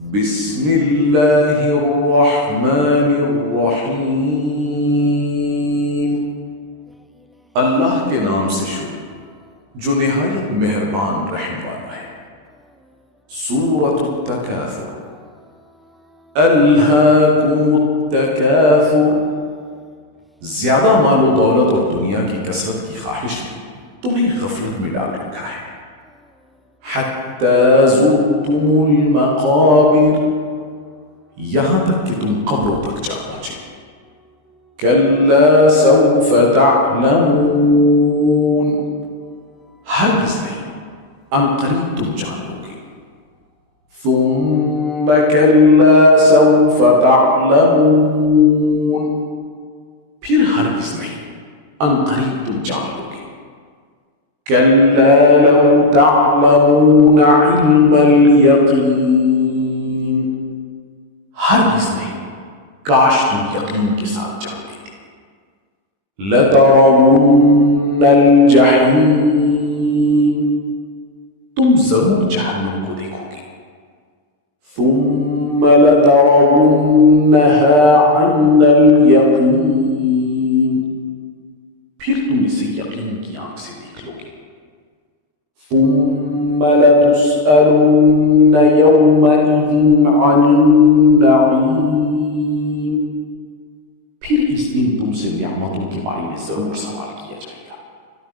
بسم اللہ الرحمن الرحیم۔ اللہ کے نام سے شروع جو نہایت مہربان رحم والا ہے۔ سورۃ التکاثر۔ الہاکم التکاثر، زیادہ مال و دولت اور دنیا کی کثرت کی خواہش نے تمہیں غفلت میں ڈال رکھا ہے۔ حتی زرتم المقابر، یہاں تک کہ تم قبروں تک جا پہنچے۔ کلا سوف تعلمون، ہرگز نہیں، ان قریب تم جان لو گے۔ ثم کلا سوف تعلمون، پھر ہرگز نہیں، ان قریب تم جان لو گے۔ كلا لو تعلمون علم اليقين، ہرگز نہیں، کاش تم یقین کے ساتھ جانتے تھے۔ لترون الجحیم، تم ضرور جہنم کو دیکھو گے۔ ثم لترونها عین الیقین، پھر تم اسے یقین کی آنکھ سے دیکھ لو گے۔ ثم لتسألن يومئذ عن النعيم، پھر اس دن تم سے نعمتوں کے بارے میں ضرور سوال